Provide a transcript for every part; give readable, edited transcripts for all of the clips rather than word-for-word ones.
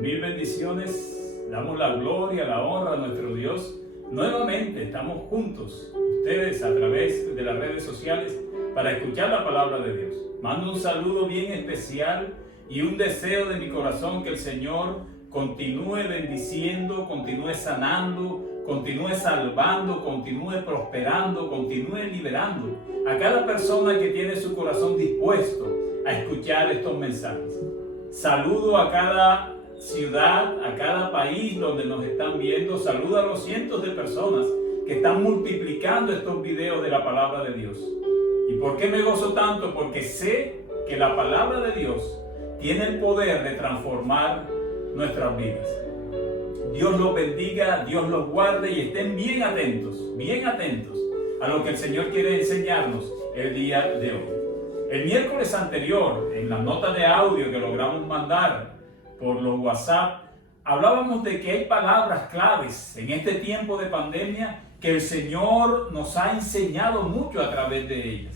Mil bendiciones, damos la gloria, la honra a nuestro Dios. Nuevamente estamos juntos, ustedes a través de las redes sociales, para escuchar la palabra de Dios. Mando un saludo bien especial y un deseo de mi corazón que el Señor continúe bendiciendo, continúe sanando, continúe salvando, continúe prosperando, continúe liberando a cada persona que tiene su corazón dispuesto a escuchar estos mensajes. Saludo a cada ciudad, a cada país donde nos están viendo. Saludo a los cientos de personas que están multiplicando estos videos de la palabra de Dios. ¿Y por qué me gozo tanto? Porque sé que la palabra de Dios tiene el poder de transformar nuestras vidas. Dios los bendiga, Dios los guarde y estén bien atentos a lo que el Señor quiere enseñarnos el día de hoy. El miércoles anterior, en las notas de audio que logramos mandar por los WhatsApp, hablábamos de que hay palabras claves en este tiempo de pandemia que el Señor nos ha enseñado mucho a través de ellas.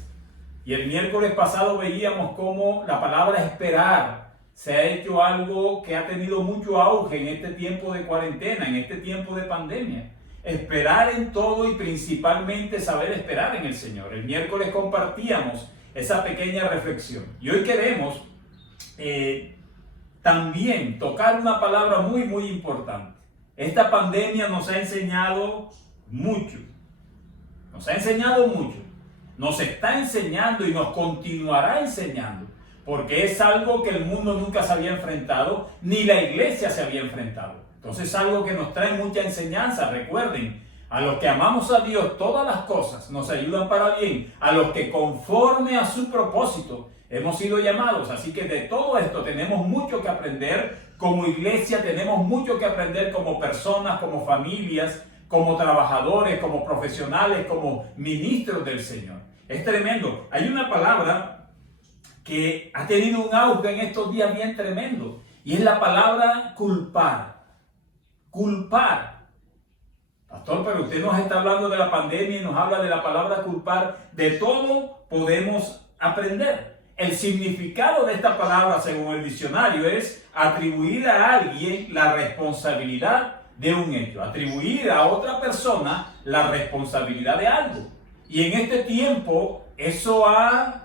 Y el miércoles pasado veíamos cómo la palabra esperar se ha hecho algo que ha tenido mucho auge en este tiempo de cuarentena, en este tiempo de pandemia. Esperar en todo y principalmente saber esperar en el Señor. El miércoles compartíamos esa pequeña reflexión. Y hoy queremos también tocar una palabra muy importante. Esta pandemia nos ha enseñado mucho. Nos ha enseñado mucho. Nos está enseñando y nos continuará enseñando. Porque es algo que el mundo nunca se había enfrentado, ni la iglesia se había enfrentado. Entonces es algo que nos trae mucha enseñanza. Recuerden, a los que amamos a Dios, todas las cosas nos ayudan para bien. A los que conforme a su propósito hemos sido llamados. Así que de todo esto tenemos mucho que aprender como iglesia, tenemos mucho que aprender como personas, como familias, como trabajadores, como profesionales, como ministros del Señor. Es tremendo. Hay una palabra que ha tenido un auge en estos días bien tremendo, y es la palabra culpar. Culpar. Pastor, pero usted nos está hablando de la pandemia y nos habla de la palabra culpar. De todo podemos aprender. El significado de esta palabra, según el diccionario, es atribuir a alguien la responsabilidad de un hecho. Atribuir a otra persona la responsabilidad de algo. Y en este tiempo eso ha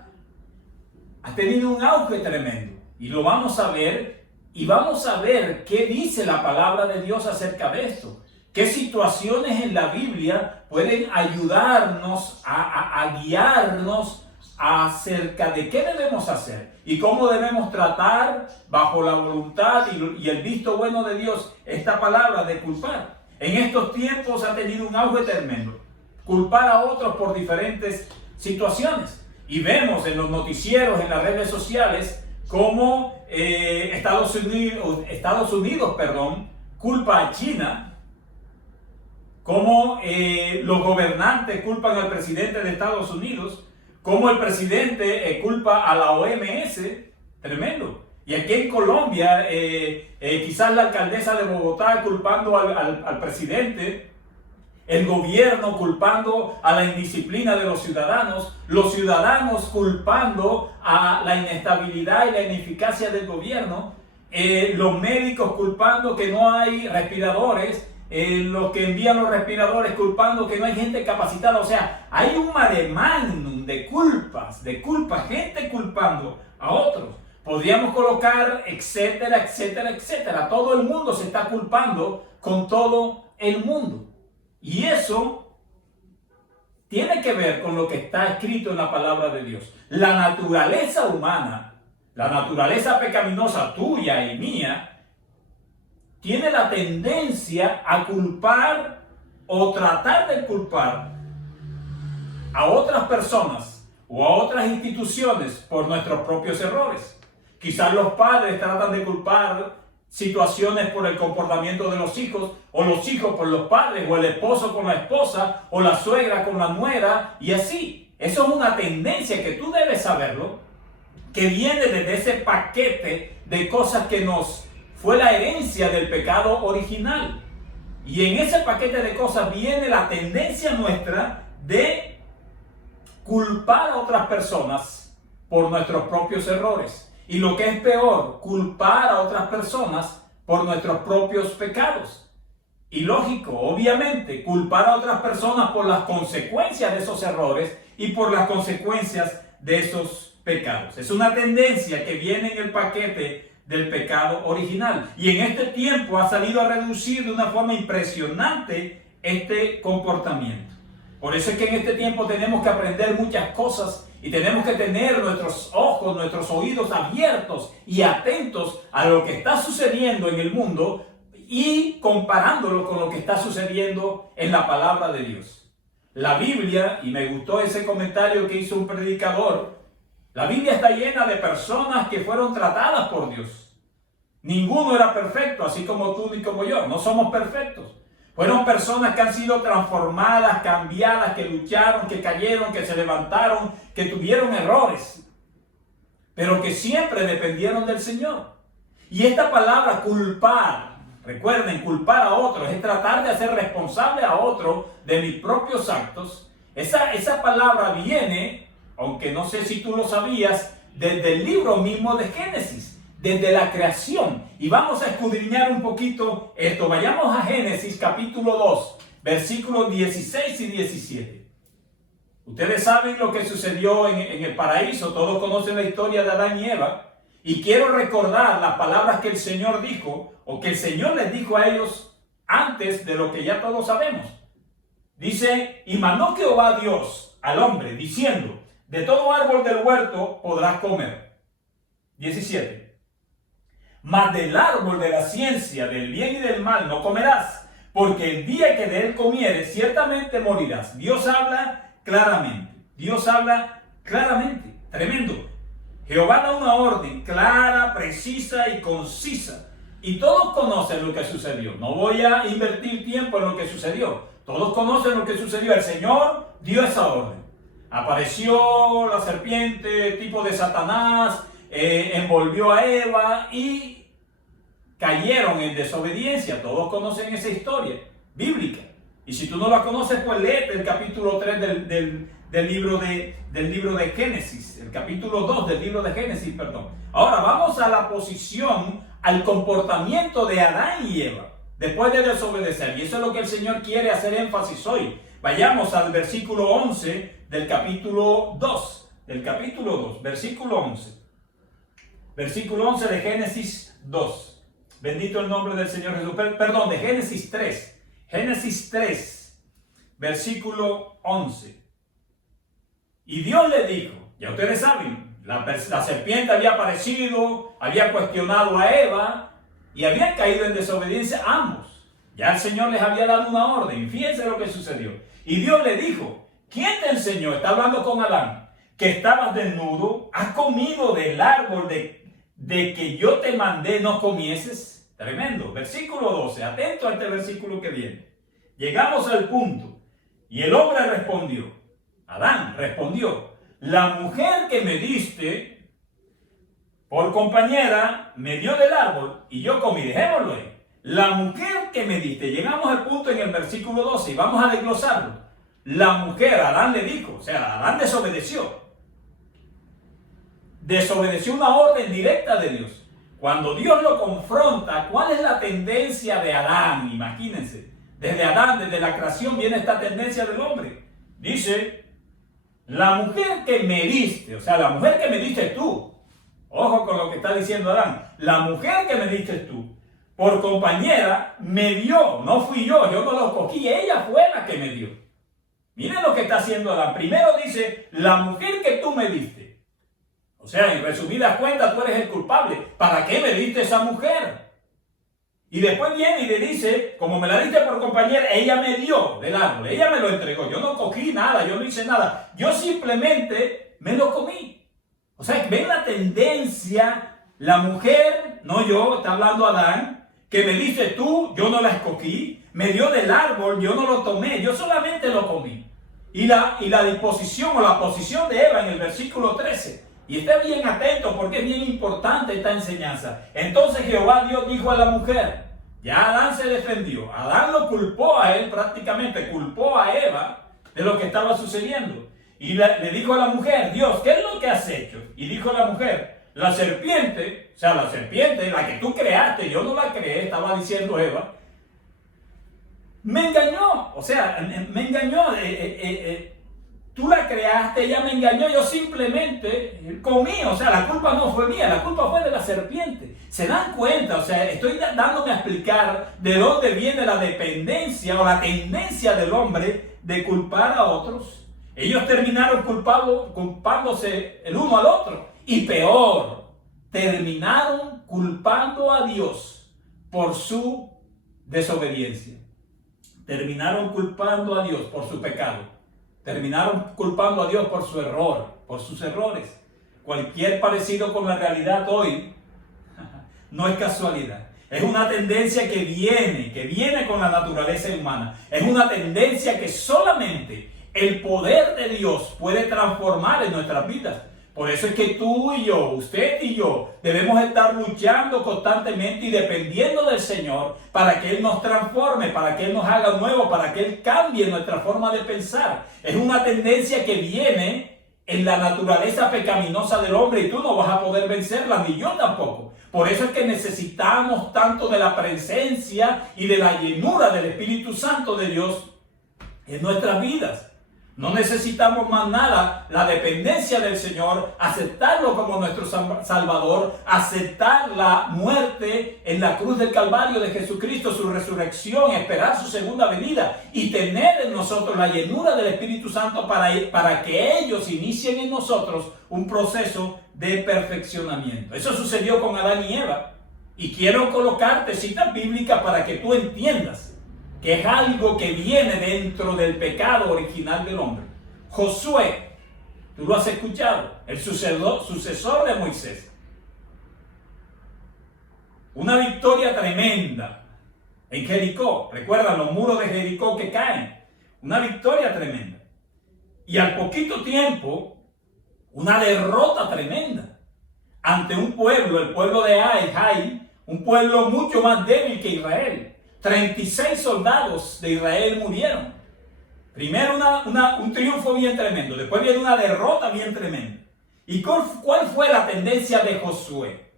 tenido un auge tremendo. Y lo vamos a ver. Y vamos a ver qué dice la palabra de Dios acerca de esto. ¿Qué situaciones en la Biblia pueden ayudarnos a guiarnos acerca de qué debemos hacer y cómo debemos tratar bajo la voluntad y el visto bueno de Dios esta palabra de culpar? En estos tiempos ha tenido un auge tremendo. Culpar a otros por diferentes situaciones. Y vemos en los noticieros, en las redes sociales, cómo Estados Unidos, culpa a China. Cómo los gobernantes culpan al presidente de Estados Unidos, cómo el presidente culpa a la OMS, tremendo. Y aquí en Colombia, quizás la alcaldesa de Bogotá culpando al presidente, el gobierno culpando a la indisciplina de los ciudadanos culpando a la inestabilidad y la ineficacia del gobierno, los médicos culpando que no hay respiradores, los que envían los respiradores culpando que no hay gente capacitada. O sea, hay un mare magnum de culpas, gente culpando a otros. Podríamos colocar etcétera. Todo el mundo se está culpando con todo el mundo. Y eso tiene que ver con lo que está escrito en la palabra de Dios. La naturaleza humana, la naturaleza pecaminosa tuya y mía, tiene la tendencia a culpar o tratar de culpar a otras personas o a otras instituciones por nuestros propios errores. Quizás los padres tratan de culpar situaciones por el comportamiento de los hijos, o los hijos por los padres, o el esposo con la esposa, o la suegra con la nuera, y así. Eso es una tendencia que tú debes saberlo, que viene desde ese paquete de cosas que nos fue la herencia del pecado original. Y en ese paquete de cosas viene la tendencia nuestra de culpar a otras personas por nuestros propios errores. Y lo que es peor, culpar a otras personas por nuestros propios pecados. Y lógico, obviamente, culpar a otras personas por las consecuencias de esos errores y por las consecuencias de esos pecados. Es una tendencia que viene en el paquete del pecado original. Y en este tiempo ha salido a reducir de una forma impresionante este comportamiento. Por eso es que en este tiempo tenemos que aprender muchas cosas y tenemos que tener nuestros ojos, nuestros oídos abiertos y atentos a lo que está sucediendo en el mundo y comparándolo con lo que está sucediendo en la palabra de Dios. La Biblia, y me gustó ese comentario que hizo un predicador, la Biblia está llena de personas que fueron tratadas por Dios. Ninguno era perfecto, así como tú ni como yo, no somos perfectos. Fueron personas que han sido transformadas, cambiadas, que lucharon, que cayeron, que se levantaron, que tuvieron errores, pero que siempre dependieron del Señor. Y esta palabra culpar, recuerden, culpar a otros, es tratar de hacer responsable a otro de mis propios actos. Esa palabra viene, aunque no sé si tú lo sabías, desde el libro mismo de Génesis, desde la creación. Y vamos a escudriñar un poquito esto. Vayamos a Génesis capítulo 2, versículos 16 y 17. Ustedes saben lo que sucedió en el paraíso. Todos conocen la historia de Adán y Eva. Y quiero recordar las palabras que el Señor dijo, o que el Señor les dijo a ellos antes de lo que ya todos sabemos. Dice, y mandó Jehová Dios al hombre, diciendo, de todo árbol del huerto podrás comer. 17. Mas del árbol de la ciencia del bien y del mal no comerás, porque el día que de él comieres ciertamente morirás. Dios habla claramente. Dios habla claramente. Tremendo. Jehová da una orden clara, precisa y concisa. Y todos conocen lo que sucedió. No voy a invertir tiempo en lo que sucedió. Todos conocen lo que sucedió. El Señor dio esa orden. Apareció la serpiente, tipo de Satanás, envolvió a Eva y cayeron en desobediencia. Todos conocen esa historia bíblica. Y si tú no la conoces, pues léete el capítulo 3 del libro de Génesis. El capítulo 2 del libro de Génesis, perdón. Ahora vamos a la posición, al comportamiento de Adán y Eva después de desobedecer. Y eso es lo que el Señor quiere hacer énfasis hoy. Vayamos al versículo 11 del capítulo 2. Versículo 11. Versículo 11 de Génesis 2. Bendito el nombre del Señor Jesús. Perdón, de Génesis 3. Génesis 3, versículo 11. Y Dios le dijo, ya ustedes saben, la serpiente había aparecido, había cuestionado a Eva y habían caído en desobediencia ambos. Ya el Señor les había dado una orden. Fíjense lo que sucedió. Y Dios le dijo, ¿quién te enseñó? Está hablando con Adán. Que estabas desnudo, has comido del árbol de que yo te mandé no comieses. Tremendo. Versículo 12. Atento a este versículo que viene. Llegamos al punto. Y el hombre respondió. Adán respondió. La mujer que me diste por compañera me dio del árbol y yo comí. Dejémoslo ahí. La mujer que me diste. Llegamos al punto en el versículo 12 y vamos a desglosarlo. La mujer, Adán le dijo. O sea, Adán desobedeció. Desobedeció una orden directa de Dios. Cuando Dios lo confronta, ¿cuál es la tendencia de Adán? Imagínense, desde Adán, desde la creación viene esta tendencia del hombre. Dice, la mujer que me diste, o sea, la mujer que me diste tú. Ojo con lo que está diciendo Adán. La mujer que me diste tú, por compañera, me dio, no fui yo no lo cogí, ella fue la que me dio. Miren lo que está haciendo Adán. Primero dice, la mujer que tú me diste. O sea, en resumidas cuentas, tú eres el culpable. ¿Para qué me diste esa mujer? Y después viene y le dice, como me la diste por compañera, ella me dio del árbol, ella me lo entregó. Yo no cogí nada, yo no hice nada. Yo simplemente me lo comí. O sea, ven la tendencia, la mujer, no yo, está hablando Adán, que me diste tú, yo no la escogí, me dio del árbol, yo no lo tomé, yo solamente lo comí. Y la disposición o la posición de Eva en el versículo 13. Y esté bien atento porque es bien importante esta enseñanza. Entonces Jehová Dios dijo a la mujer, ya Adán se defendió. Adán lo culpó a él prácticamente, culpó a Eva de lo que estaba sucediendo. Y le dijo a la mujer, Dios, ¿qué es lo que has hecho? Y dijo la mujer, la serpiente, o sea, la serpiente, la que tú creaste, yo no la creé, estaba diciendo Eva, me engañó, o sea, me engañó, tú la creaste, ella me engañó, yo simplemente comí, o sea, la culpa no fue mía, la culpa fue de la serpiente. ¿Se dan cuenta? O sea, estoy dándome a explicar de dónde viene la dependencia o la tendencia del hombre de culpar a otros. Ellos terminaron culpándose el uno al otro. Y peor, terminaron culpando a Dios por su desobediencia. Terminaron culpando a Dios por su pecado. Terminaron culpando a Dios por su error, por sus errores. Cualquier parecido con la realidad hoy no es casualidad. Es una tendencia que viene con la naturaleza humana. Es una tendencia que solamente el poder de Dios puede transformar en nuestras vidas. Por eso es que tú y yo, usted y yo, debemos estar luchando constantemente y dependiendo del Señor para que Él nos transforme, para que Él nos haga nuevo, para que Él cambie nuestra forma de pensar. Es una tendencia que viene en la naturaleza pecaminosa del hombre y tú no vas a poder vencerla, ni yo tampoco. Por eso es que necesitamos tanto de la presencia y de la llenura del Espíritu Santo de Dios en nuestras vidas. No necesitamos más nada, la dependencia del Señor, aceptarlo como nuestro Salvador, aceptar la muerte en la cruz del Calvario de Jesucristo, su resurrección, esperar su segunda venida y tener en nosotros la llenura del Espíritu Santo para que ellos inicien en nosotros un proceso de perfeccionamiento. Eso sucedió con Adán y Eva. Y quiero colocarte citas bíblicas para que tú entiendas que es algo que viene dentro del pecado original del hombre. Josué, tú lo has escuchado, el sucesor de Moisés. Una victoria tremenda en Jericó. Recuerdan los muros de Jericó que caen. Una victoria tremenda. Y al poquito tiempo, una derrota tremenda ante un pueblo, el pueblo de Ai, un pueblo mucho más débil que Israel. 36 soldados de Israel murieron. Primero un triunfo bien tremendo, después viene una derrota bien tremenda. ¿Y cuál fue la tendencia de Josué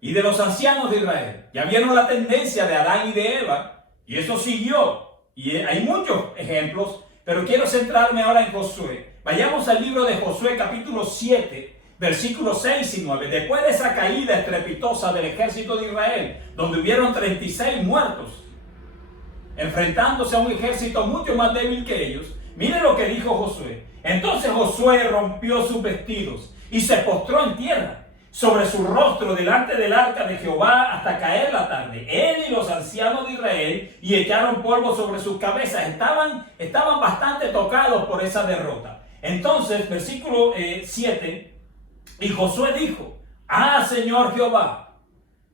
y de los ancianos de Israel? Ya vieron la tendencia de Adán y de Eva, y eso siguió. Y hay muchos ejemplos, pero quiero centrarme ahora en Josué. Vayamos al libro de Josué capítulo 7, versículos 6 y 9. Después de esa caída estrepitosa del ejército de Israel, donde hubieron 36 muertos, enfrentándose a un ejército mucho más débil que ellos, miren lo que dijo Josué. Entonces Josué rompió sus vestidos y se postró en tierra sobre su rostro delante del arca de Jehová hasta caer la tarde. Él y los ancianos de Israel y echaron polvo sobre sus cabezas. Estaban bastante tocados por esa derrota. Entonces, versículo 7, y Josué dijo: Ah, Señor Jehová,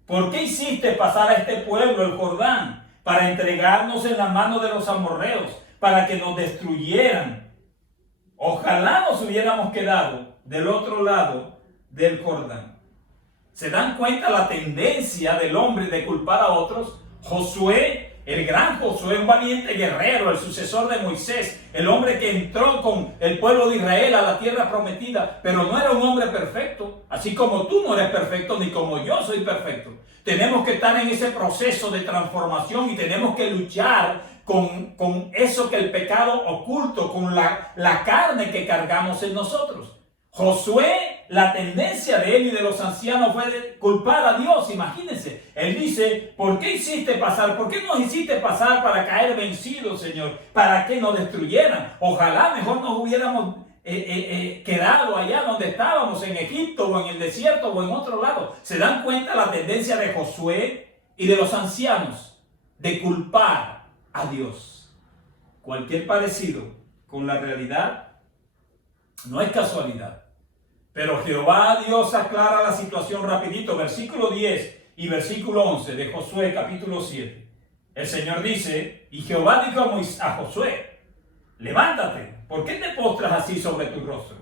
¿por qué hiciste pasar a este pueblo el Jordán para entregarnos en la mano de los amorreos, para que nos destruyeran? Ojalá nos hubiéramos quedado del otro lado del Jordán. ¿Se dan cuenta la tendencia del hombre de culpar a otros? Josué, el gran Josué, un valiente guerrero, el sucesor de Moisés, el hombre que entró con el pueblo de Israel a la tierra prometida, pero no era un hombre perfecto, así como tú no eres perfecto, ni como yo soy perfecto. Tenemos que estar en ese proceso de transformación y tenemos que luchar con eso que el pecado oculto, con la carne que cargamos en nosotros. Josué, la tendencia de él y de los ancianos fue de culpar a Dios. Imagínense, él dice: ¿por qué hiciste pasar? ¿Por qué nos hiciste pasar para caer vencidos, Señor? ¿Para que nos destruyeran? Ojalá mejor nos hubiéramos quedado allá donde estábamos, en Egipto o en el desierto o en otro lado. ¿Se dan cuenta la tendencia de Josué y de los ancianos de culpar a Dios? Cualquier parecido con la realidad no es casualidad. Pero Jehová Dios aclara la situación rapidito. Versículo 10 y versículo 11 de Josué capítulo 7. El Señor dice: y Jehová dijo a Josué: levántate, ¿por qué te postras así sobre tu rostro?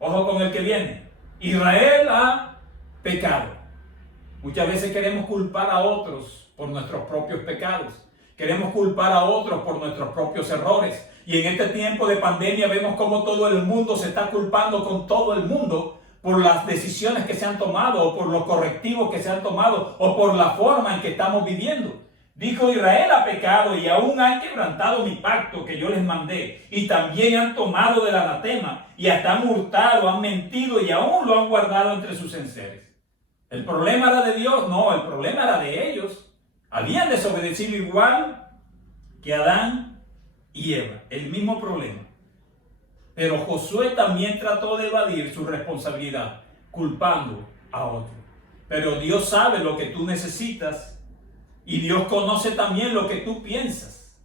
Ojo con el que viene. Israel ha pecado. Muchas veces queremos culpar a otros por nuestros propios pecados. Queremos culpar a otros por nuestros propios errores. Y en este tiempo de pandemia vemos cómo todo el mundo se está culpando con todo el mundo por las decisiones que se han tomado, o por los correctivos que se han tomado, o por la forma en que estamos viviendo. Dijo: Israel ha pecado y aún han quebrantado mi pacto que yo les mandé, y también han tomado del anatema, y hasta han hurtado, han mentido, y aún lo han guardado entre sus enseres. ¿El problema era de Dios? No, el problema era de ellos. Habían desobedecido igual que Adán y Eva, el mismo problema. Pero Josué también trató de evadir su responsabilidad, culpando a otro. Pero Dios sabe lo que tú necesitas, y Dios conoce también lo que tú piensas.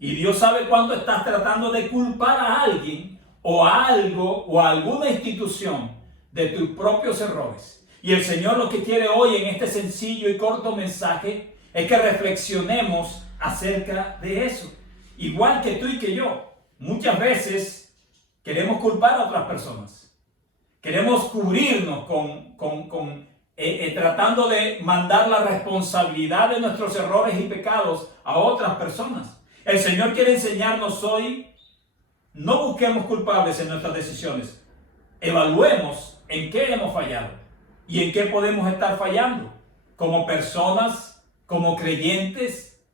Y Dios sabe cuando estás tratando de culpar a alguien, o a algo, o a alguna institución de tus propios errores. Y el Señor lo que quiere hoy en este sencillo y corto mensaje es que reflexionemos acerca de eso. Igual que tú y que yo, muchas veces queremos culpar a otras personas. Queremos cubrirnos tratando de mandar la responsabilidad de nuestros errores y pecados a otras personas. El Señor quiere enseñarnos hoy: no busquemos culpables en nuestras decisiones. Evaluemos en qué hemos fallado y en qué podemos estar fallando. Como personas, como creyentes,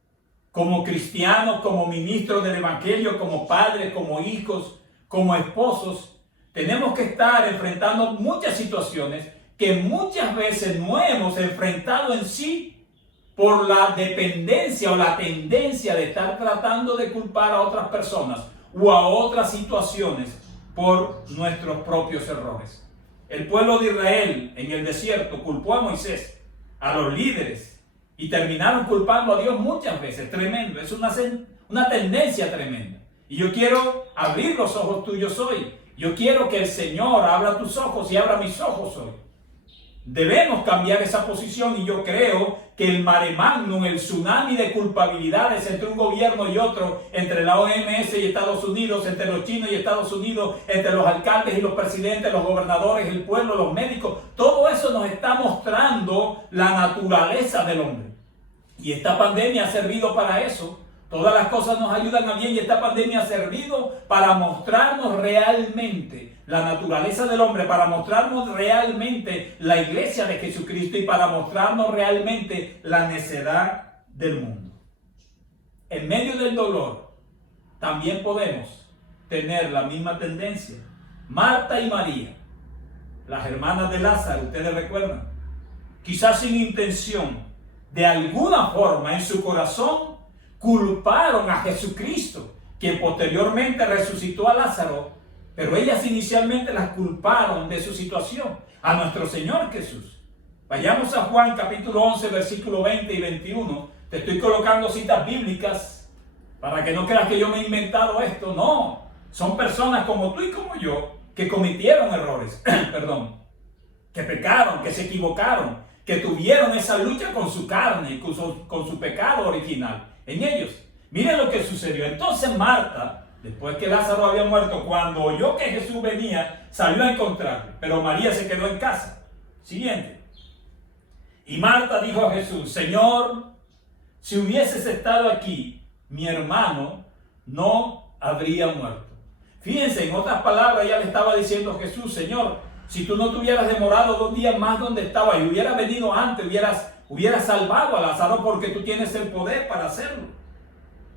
como cristianos, como ministros del Evangelio, como padres, como hijos, como esposos, tenemos que estar enfrentando muchas situaciones que muchas veces no hemos enfrentado en sí por la dependencia o la tendencia de estar tratando de culpar a otras personas o a otras situaciones por nuestros propios errores. El pueblo de Israel en el desierto culpó a Moisés, a los líderes, y terminaron culpando a Dios muchas veces. Tremendo, es una tendencia tremenda. Y yo quiero abrir los ojos tuyos hoy. Yo quiero que el Señor abra tus ojos y abra mis ojos hoy. Debemos cambiar esa posición, y yo creo que el mare magnum, el tsunami de culpabilidades entre un gobierno y otro, entre la OMS y Estados Unidos, entre los chinos y Estados Unidos, entre los alcaldes y los presidentes, los gobernadores, el pueblo, los médicos, todo eso nos está mostrando la naturaleza del hombre. Y esta pandemia ha servido para eso. Todas las cosas nos ayudan a bien, y esta pandemia ha servido para mostrarnos realmente la naturaleza del hombre, para mostrarnos realmente la iglesia de Jesucristo y para mostrarnos realmente la necedad del mundo. En medio del dolor también podemos tener la misma tendencia. Marta y María, las hermanas de Lázaro, ustedes recuerdan, quizás sin intención, de alguna forma en su corazón culparon a Jesucristo, quien posteriormente resucitó a Lázaro, pero ellas inicialmente las culparon de su situación a nuestro Señor Jesús. Vayamos a Juan capítulo 11, versículo 20 y 21. Te estoy colocando citas bíblicas para que no creas que yo me he inventado esto. No, son personas como tú y como yo que cometieron errores, que pecaron, que se equivocaron, que tuvieron esa lucha con su carne y con su pecado original en ellos. Miren lo que sucedió. Entonces Marta, después que Lázaro había muerto, cuando oyó que Jesús venía, salió a encontrarlo, pero María se quedó en casa. Siguiente. Y Marta dijo a Jesús: Señor, si hubieses estado aquí, mi hermano no habría muerto. Fíjense, en otras palabras, ella le estaba diciendo a Jesús: Señor, si tú no te hubieras demorado 2 días más donde estaba y hubieras venido antes, hubieras salvado a Lázaro, porque tú tienes el poder para hacerlo.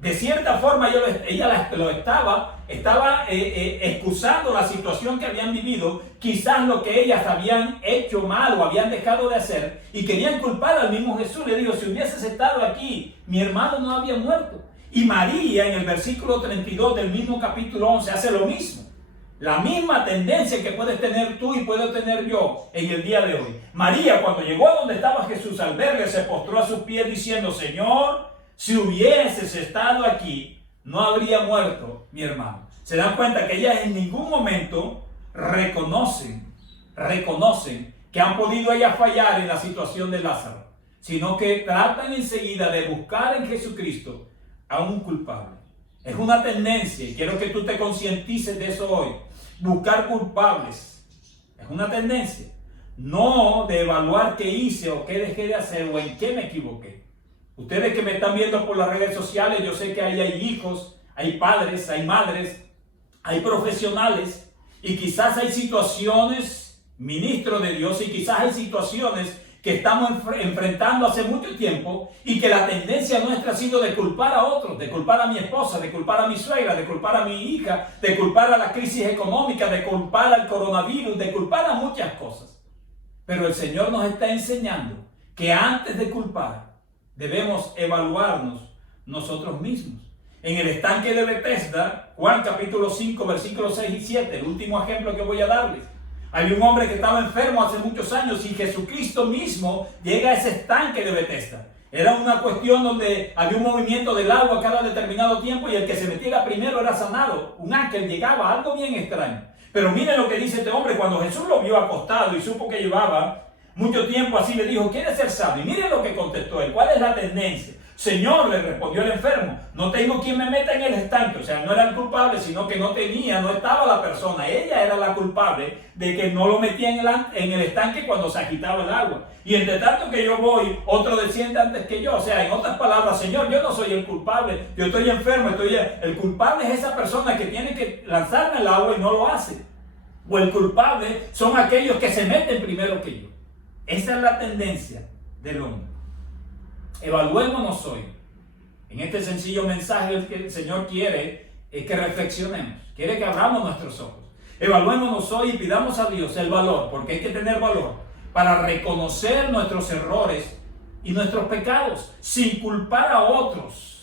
De cierta forma ella lo estaba excusando la situación que habían vivido, quizás lo que ellas habían hecho mal o habían dejado de hacer, y querían culpar al mismo Jesús. Le dijo: si hubieses estado aquí, mi hermano no había muerto. Y María, en el versículo 32 del mismo capítulo 11, hace lo mismo. La misma tendencia que puedes tener tú y puedo tener yo en el día de hoy. María, cuando llegó a donde estaba Jesús, al verle, se postró a sus pies diciendo: Señor, si hubieses estado aquí, no habría muerto mi hermano. Se dan cuenta que ellas en ningún momento reconocen que han podido ellas fallar en la situación de Lázaro, sino que tratan enseguida de buscar en Jesucristo a un culpable. Es una tendencia, y quiero que tú te concientices de eso hoy. Buscar culpables es una tendencia, no de evaluar qué hice o qué dejé de hacer o en qué me equivoqué. Ustedes que me están viendo por las redes sociales, yo sé que ahí hay hijos, hay padres, hay madres, hay profesionales, y quizás hay situaciones ministro de Dios, y quizás hay situaciones que estamos enfrentando hace mucho tiempo y que la tendencia nuestra ha sido de culpar a otros, de culpar a mi esposa, de culpar a mi suegra, de culpar a mi hija, de culpar a la crisis económica, de culpar al coronavirus, de culpar a muchas cosas. Pero el Señor nos está enseñando que antes de culpar debemos evaluarnos nosotros mismos. En el estanque de Bethesda, Juan capítulo 5, versículos 6 y 7, el último ejemplo que voy a darles. Había un hombre que estaba enfermo hace muchos años y Jesucristo mismo llega a ese estanque de Bethesda. Era una cuestión donde había un movimiento del agua cada determinado tiempo y el que se metiera primero era sanado. Un ángel llegaba, algo bien extraño. Pero miren lo que dice este hombre. Cuando Jesús lo vio acostado y supo que llevaba mucho tiempo así, le dijo: ¿quieres ser sabio? Y miren lo que contestó él. ¿Cuál es la tendencia? Señor, le respondió el enfermo, no tengo quien me meta en el estanque. O sea, no era el culpable, sino que no estaba la persona. Ella era la culpable de que no lo metía en el estanque cuando se agitaba el agua. Y entre tanto que yo voy, otro desciende antes que yo. O sea, en otras palabras, Señor, yo no soy el culpable, yo estoy enfermo, el culpable es esa persona que tiene que lanzarme al agua y no lo hace. O el culpable son aquellos que se meten primero que yo. Esa es la tendencia del hombre. Evaluémonos hoy. En este sencillo mensaje que el Señor quiere es que reflexionemos, quiere que abramos nuestros ojos. Evaluémonos hoy y pidamos a Dios el valor, porque hay que tener valor para reconocer nuestros errores y nuestros pecados sin culpar a otros,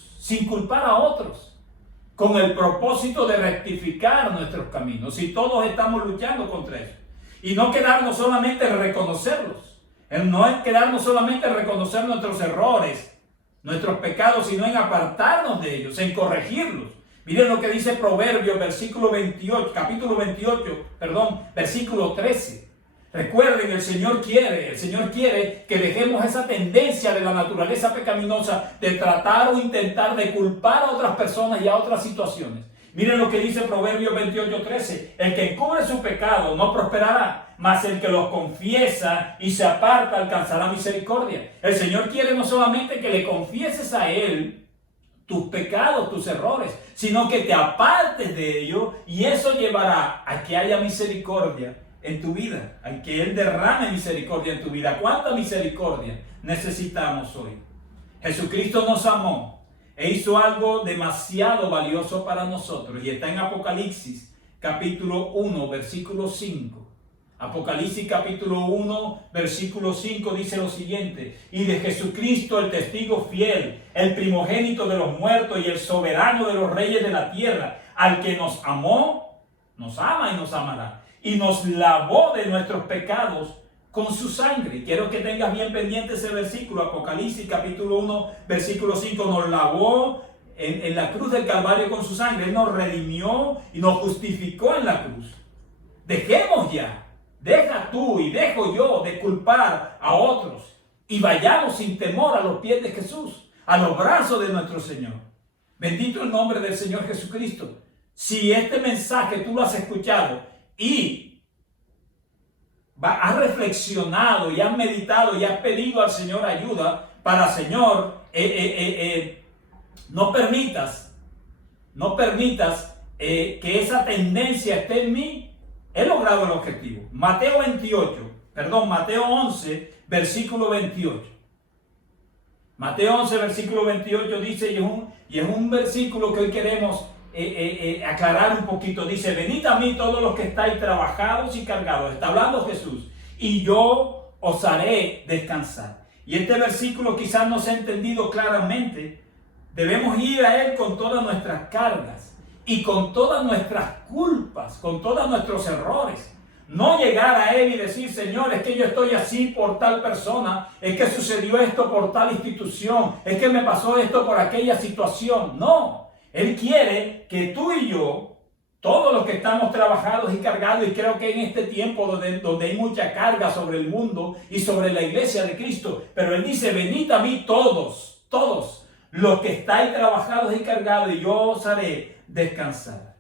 con el propósito de rectificar nuestros caminos. Y todos estamos luchando contra eso. Y no quedarnos solamente en reconocerlos. No es quedarnos solamente en reconocer nuestros errores, nuestros pecados, sino en apartarnos de ellos, en corregirlos. Miren lo que dice Proverbios, capítulo 28, versículo 13. Recuerden, el Señor quiere que dejemos esa tendencia de la naturaleza pecaminosa de tratar o intentar de culpar a otras personas y a otras situaciones. Miren lo que dice Proverbios 28:13. El que encubre su pecado no prosperará, mas el que los confiesa y se aparta alcanzará misericordia. El Señor quiere no solamente que le confieses a Él tus pecados, tus errores, sino que te apartes de ellos, y eso llevará a que haya misericordia en tu vida, a que Él derrame misericordia en tu vida. ¿Cuánta misericordia necesitamos hoy? Jesucristo nos amó e hizo algo demasiado valioso para nosotros, y está en Apocalipsis capítulo 1, versículo 5. Apocalipsis capítulo 1, versículo 5 dice lo siguiente: y de Jesucristo, el testigo fiel, el primogénito de los muertos y el soberano de los reyes de la tierra, al que nos amó, nos ama y nos amará, y nos lavó de nuestros pecados con su sangre. Quiero que tengas bien pendiente ese versículo. Apocalipsis capítulo 1, versículo 5. Nos lavó en la cruz del Calvario con su sangre. Él nos redimió y nos justificó en la cruz. Dejemos ya, deja tú y dejo yo de culpar a otros, y vayamos sin temor a los pies de Jesús, a los brazos de nuestro Señor. Bendito el nombre del Señor Jesucristo. Si este mensaje tú lo has escuchado y has reflexionado y has meditado y has pedido al Señor ayuda para, Señor, no permitas que esa tendencia esté en mí, he logrado el objetivo. Mateo 11, versículo 28. Mateo 11, versículo 28 dice, y es un versículo que hoy queremos aclarar un poquito. Dice: venid a mí todos los que estáis trabajados y cargados. Está hablando Jesús. Y yo os haré descansar. Y este versículo quizás no se ha entendido claramente. Debemos ir a Él con todas nuestras cargas y con todas nuestras culpas, con todos nuestros errores. No llegar a Él y decir: Señor, es que yo estoy así por tal persona, es que sucedió esto por tal institución, es que me pasó esto por aquella situación. No. Él quiere que tú y yo, todos los que estamos trabajados y cargados, y creo que en este tiempo donde hay mucha carga sobre el mundo y sobre la iglesia de Cristo, pero Él dice: venid a mí todos los que estáis trabajados y cargados, y yo os haré descansar.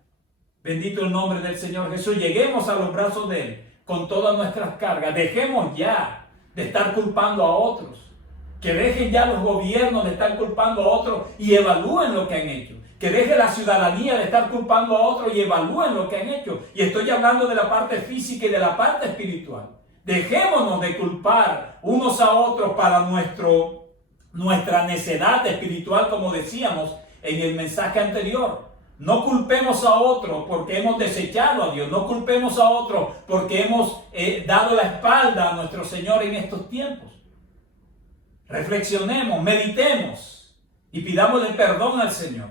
Bendito el nombre del Señor Jesús. Lleguemos a los brazos de Él con todas nuestras cargas. Dejemos ya de estar culpando a otros. Que dejen ya los gobiernos de estar culpando a otros y evalúen lo que han hecho. que deje la ciudadanía de estar culpando a otros y evalúen lo que han hecho. Y estoy hablando de la parte física y de la parte espiritual. Dejémonos de culpar unos a otros para nuestra necedad espiritual, como decíamos en el mensaje anterior. No culpemos a otros porque hemos desechado a Dios. No culpemos a otros porque hemos dado la espalda a nuestro Señor en estos tiempos. Reflexionemos, meditemos y pidámosle perdón al Señor.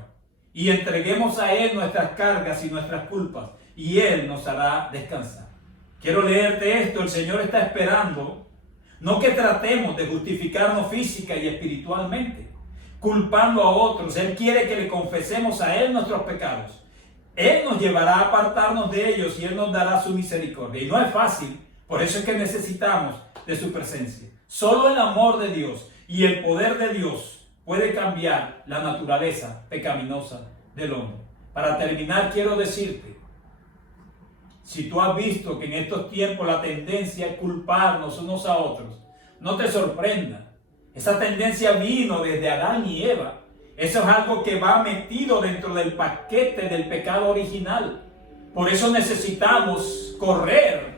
Y entreguemos a Él nuestras cargas y nuestras culpas. Y Él nos hará descansar. Quiero leerte esto. El Señor está esperando. No que tratemos de justificarnos física y espiritualmente, culpando a otros. Él quiere que le confesemos a Él nuestros pecados. Él nos llevará a apartarnos de ellos y Él nos dará su misericordia. Y no es fácil. Por eso es que necesitamos de su presencia. Solo el amor de Dios y el poder de Dios puede cambiar la naturaleza pecaminosa del hombre. Para terminar, quiero decirte, si tú has visto que en estos tiempos la tendencia es culparnos unos a otros, no te sorprenda. Esa tendencia vino desde Adán y Eva. Eso es algo que va metido dentro del paquete del pecado original. Por eso necesitamos correr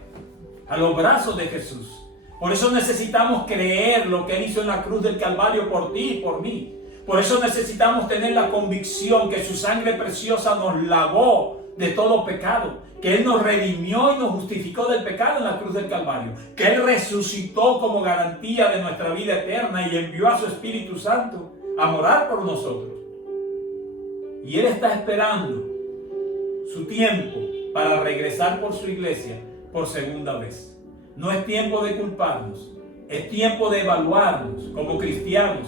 a los brazos de Jesús. Por eso necesitamos creer lo que Él hizo en la cruz del Calvario por ti y por mí. Por eso necesitamos tener la convicción que su sangre preciosa nos lavó de todo pecado, que Él nos redimió y nos justificó del pecado en la cruz del Calvario, que Él resucitó como garantía de nuestra vida eterna y envió a su Espíritu Santo a morar por nosotros. Y Él está esperando su tiempo para regresar por su iglesia por segunda vez. No es tiempo de culparnos, es tiempo de evaluarnos como cristianos,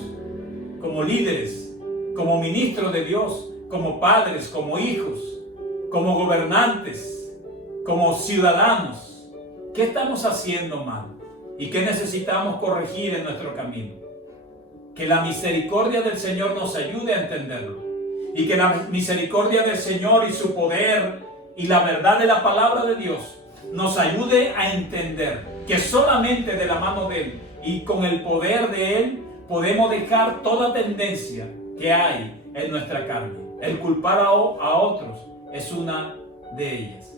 como líderes, como ministros de Dios, como padres, como hijos, como gobernantes, como ciudadanos. ¿Qué estamos haciendo mal? ¿Y qué necesitamos corregir en nuestro camino? Que la misericordia del Señor nos ayude a entenderlo. Y que la misericordia del Señor y su poder y la verdad de la palabra de Dios nos ayude a entender que solamente de la mano de Él y con el poder de Él podemos dejar toda tendencia que hay en nuestra carne. El culpar a otros es una de ellas.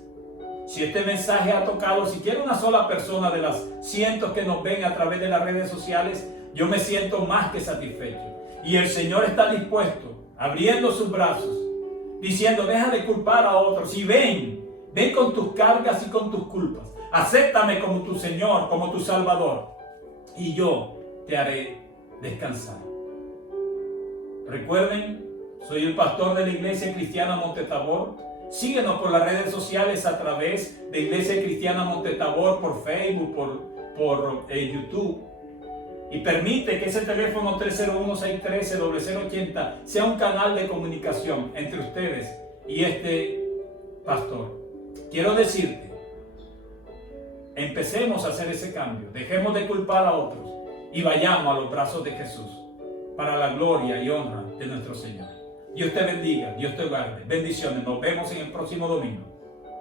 Si este mensaje ha tocado siquiera una sola persona de las cientos que nos ven a través de las redes sociales, yo me siento más que satisfecho. Y el Señor está dispuesto, abriendo sus brazos, diciendo: deja de culpar a otros y ven con tus cargas y con tus culpas. Acéptame como tu Señor, como tu Salvador, y yo te haré descansar. Recuerden, soy el pastor de la Iglesia Cristiana Monte Tabor. Síguenos por las redes sociales a través de Iglesia Cristiana Monte Tabor, por Facebook, por YouTube. Y permite que ese teléfono 301-613-0080 sea un canal de comunicación entre ustedes y este pastor. Quiero decirte, empecemos a hacer ese cambio. Dejemos de culpar a otros y vayamos a los brazos de Jesús para la gloria y honra de nuestro Señor. Dios te bendiga, Dios te guarde. Bendiciones. Nos vemos en el próximo domingo.